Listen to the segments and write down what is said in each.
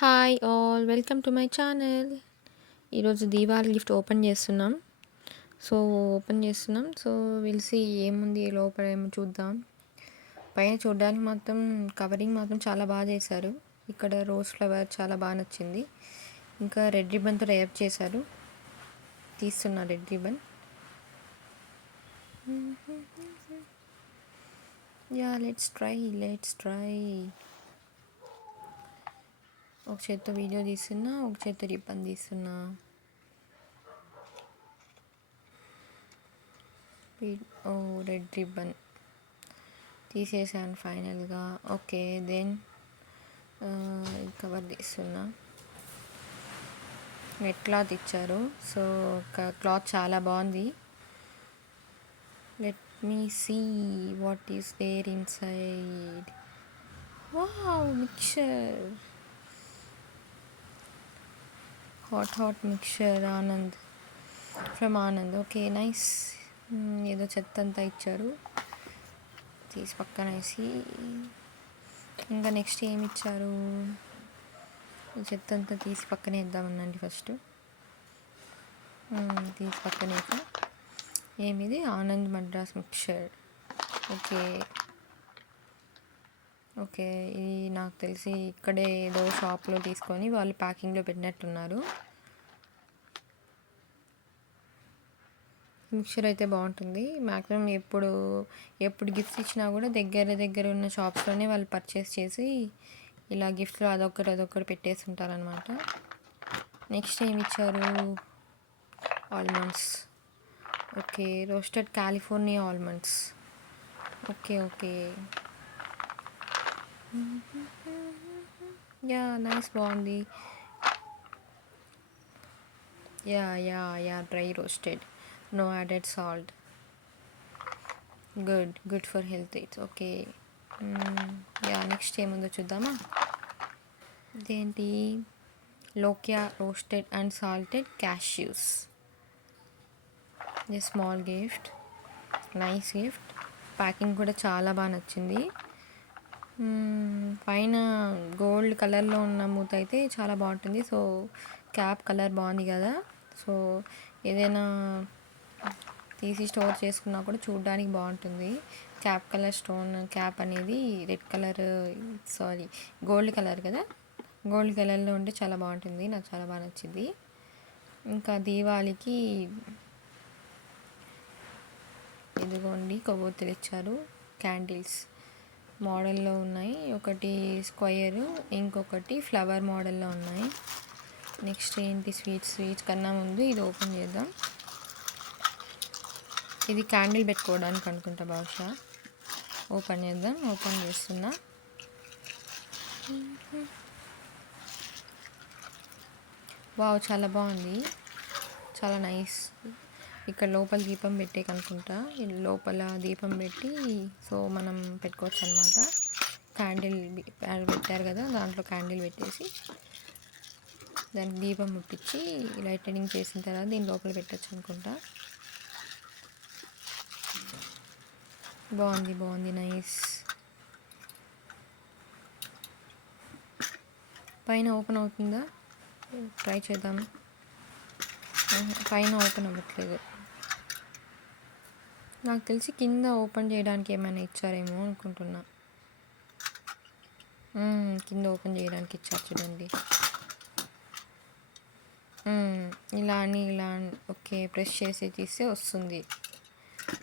Hi all welcome to my channel. ఈరోజు Diwali gift open చేస్తున్నాం. So విల్సి ఏముంది లోపల ఏమో చూద్దాం. పైన చూడడానికి మాత్రం కవరింగ్ మాత్రం చాలా బాగా చేశారు. ఇక్కడ రోజ్ ఫ్లవర్ చాలా బాగా నచ్చింది. ఇంకా రెడ్ రిబ్బన్తో రేప్ చేశారు. తీస్తున్నా red ribbon. Yeah let's try. ఒక చేత్తో వీడియో తీస్తున్నా, ఒక చేత్తో రిబ్బన్ తీస్తున్నా. ఓ రెడ్ రిబ్బన్ తీసేసాను ఫైనల్గా. ఓకే దెన్ కవర్ తీస్తున్నా. నెట్ క్లాత్ ఇచ్చారు. సో క్లాత్ చాలా బాగుంది. Let me see what is there inside. Wow, mixture, hot mixture from Anand. Okay nice. ఏదో చెత్త అంతా ఇచ్చారు, తీసి పక్కన వేసి. ఇంకా నెక్స్ట్ ఏమి ఇచ్చారు? చెత్త అంతా తీసి పక్కన వేద్దామన్నండి. ఫస్ట్ తీసి పక్కన వేసి. ఏమిది? ఆనంద్ మద్రాస్ మిక్చర్. ఓకే ఇది నాకు తెలిసి ఇక్కడే ఏదో షాప్లో తీసుకొని వాళ్ళు ప్యాకింగ్లో పెట్టినట్టున్నారు. మిక్చర్ అయితే బాగుంటుంది. మ్యాక్సిమం ఎప్పుడు గిఫ్ట్స్ ఇచ్చినా కూడా దగ్గర ఉన్న షాప్స్లోనే వాళ్ళు పర్చేస్ చేసి ఇలా గిఫ్ట్లో అదొక్కటి పెట్టేస్తుంటారనమాట. నెక్స్ట్ ఏమి ఇచ్చారు? Almonds. Okay, roasted California almonds. Okay yeah nice, బాగుంది. Yeah dry roasted, no added salt. Good for health it's okay. Yeah next ఏముందో చూద్దామా. ఇదేంటి? లోకియా roasted and salted cashews. A small gift, nice gift. Packing కూడా చాలా బాగా నచ్చింది. పైన గోల్డ్ కలర్లో ఉన్న మూత అయితే చాలా బాగుంటుంది. సో క్యాప్ కలర్ బాగుంది కదా. సో ఏదైనా తీసి స్టోర్ చేసుకున్నా కూడా చూడడానికి బాగుంటుంది. క్యాప్ కలర్ స్టోన్ క్యాప్ అనేది గోల్డ్ కలర్ కదా. గోల్డ్ కలర్లో ఉంటే చాలా బాగుంటుంది. నాకు చాలా బాగా నచ్చింది. ఇంకా దీవాళికి ఇదిగోండి కొవ్వొత్తులు ఇచ్చారు. క్యాండిల్స్ మోడల్లో ఉన్నాయి. ఒకటి స్క్వయర్, ఇంకొకటి ఫ్లవర్ మోడల్లో ఉన్నాయి. నెక్స్ట్ ఏంటి? స్వీట్స్ కన్నా ముందు ఇది ఓపెన్ చేద్దాం. ఇది క్యాండిల్ పెట్టుకోవడానికి అనుకుంటా బహుశా. ఓపెన్ చేస్తున్నా. వావ్, చాలా బాగుంది, చాలా నైస్. ఇక్కడ లోపల దీపం పెట్టేకనుకుంటా. లోపల దీపం పెట్టి సో మనం పెట్టుకోవచ్చు అనమాట. క్యాండిల్ పెట్టారు కదా, దాంట్లో క్యాండిల్ పెట్టేసి దానికి దీపం ముట్టించి లైటనింగ్ చేసిన తర్వాత దీని లోపల పెట్టచ్చు అనుకుంటా. బాగుంది నైస్. పైన ఓపెన్ అవుతుందా? ట్రై చేద్దాం. పైన ఓపెన్ అవ్వట్లేదు. నాకు తెలిసి కింద ఓపెన్ చేయడానికి ఏమైనా ఇచ్చారేమో అనుకుంటున్నా. కింద ఓపెన్ చేయడానికి ఇచ్చారు చూడండి. ఇలా ఓకే, ప్రెస్ చేసి తీస్తే వస్తుంది.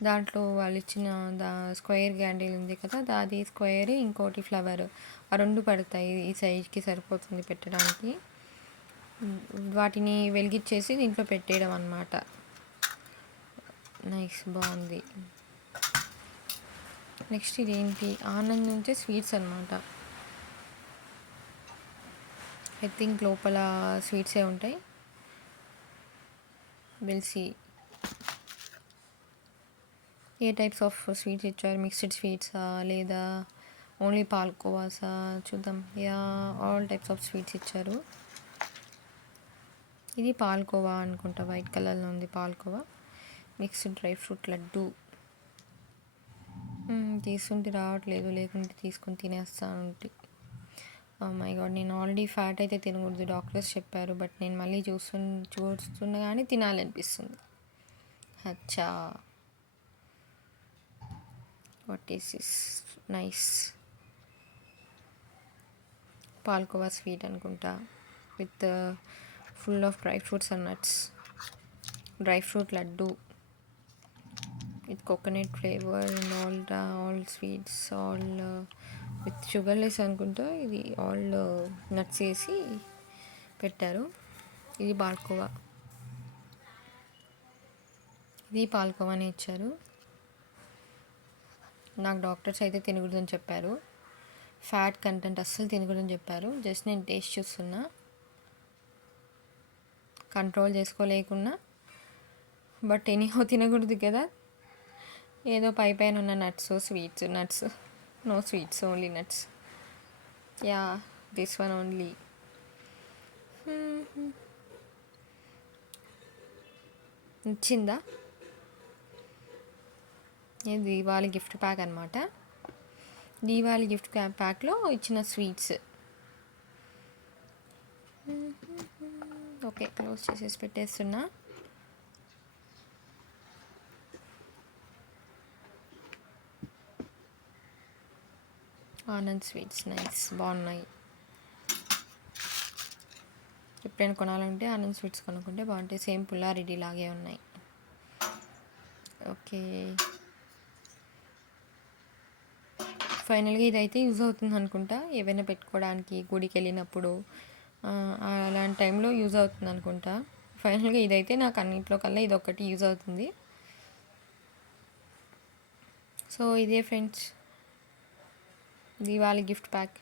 దాంట్లో వాళ్ళు ఇచ్చిన స్క్వేర్ క్యాండిల్ ఉంది కదా, అది స్క్వేర్, ఇంకోటి ఫ్లవర్, ఆ రెండు పడతాయి. ఈ సైజ్కి సరిపోతుంది పెట్టడానికి. వాటిని వెలిగించేసి దీంట్లో పెట్టేయడం అన్నమాట. నైస్, బాగుంది. నెక్స్ట్ ఇదేంటి? ఆనంద్ నుంచే స్వీట్స్ అనమాట. ఐ థింక్ లోపల స్వీట్సే ఉంటాయి. వెల్సి ఏ టైప్స్ ఆఫ్ స్వీట్స్ ఇచ్చారు? మిక్స్డ్ స్వీట్సా లేదా ఓన్లీ పాల్కోవాసా? చూద్దాం. Yeah, all types of sweets ఇచ్చారు. ఇది పాల్కోవా అనుకుంటా, వైట్ కలర్లో ఉంది palkova. Mixed dry fruit laddu. తీసుకుంటే రావట్లేదు, లేకుంటే తీసుకొని తినేస్తా ఉంటే. మై గాడ్, నేను ఆల్రెడీ ఫ్యాట్ అయితే తినకూడదు డాక్టర్స్ చెప్పారు, బట్ నేను మళ్ళీ చూస్తున్నా కానీ తినాలనిపిస్తుంది. అచ్చా, what is this? Nice. Palkova sweet అనుకుంటా, with full of dry fruits and nuts. Dry fruit laddu with coconut flavor and all sweets, all with sugarless అనుకుంటా. ఇది ఆల్ నట్స్ వేసి పెట్టారు. ఇది పాల్కోవానే ఇచ్చారు. నాకు డాక్టర్స్ అయితే తినకూడదని చెప్పారు, ఫ్యాట్ కంటెంట్ అస్సలు తినకూడదని చెప్పారు. జస్ట్ నేను టేస్ట్ చూస్తున్నా, కంట్రోల్ చేసుకోలేకున్నా. బట్ ఎనీహో తినకూడదు కదా, ఏదో పైన ఉన్న nuts, no sweets, only nuts. Yeah, this one only. నచ్చిందా? ఇది దీవాళి గిఫ్ట్ ప్యాక్ అనమాట. దీవాళి గిఫ్ట్ ప్యాక్లో ఇచ్చిన స్వీట్స్. ఓకే, క్లోజ్ చేసేసి పెట్టేస్తున్నా. ఆనంద్ స్వీట్స్ నైస్, బాగున్నాయి. ఎప్పుడైనా కొనాలంటే ఆనంద్ స్వీట్స్ కొనుక్కుంటే బాగుంటాయి. సేమ్ పుల్లారెడ్డి లాగే ఉన్నాయి. ఓకే, ఫైనల్గా ఇదైతే యూజ్ అవుతుంది అనుకుంటా, ఏవైనా పెట్టుకోవడానికి, గుడికి వెళ్ళినప్పుడు అలాంటి టైంలో యూజ్ అవుతుంది అనుకుంటా. ఫైనల్గా ఇదైతే నాకు అన్నింటిలో కల్లా ఇది ఒకటి యూజ్ అవుతుంది. సో ఇదే ఫ్రెండ్స్, దీవాళి గిఫ్ట్ ప్యాక్.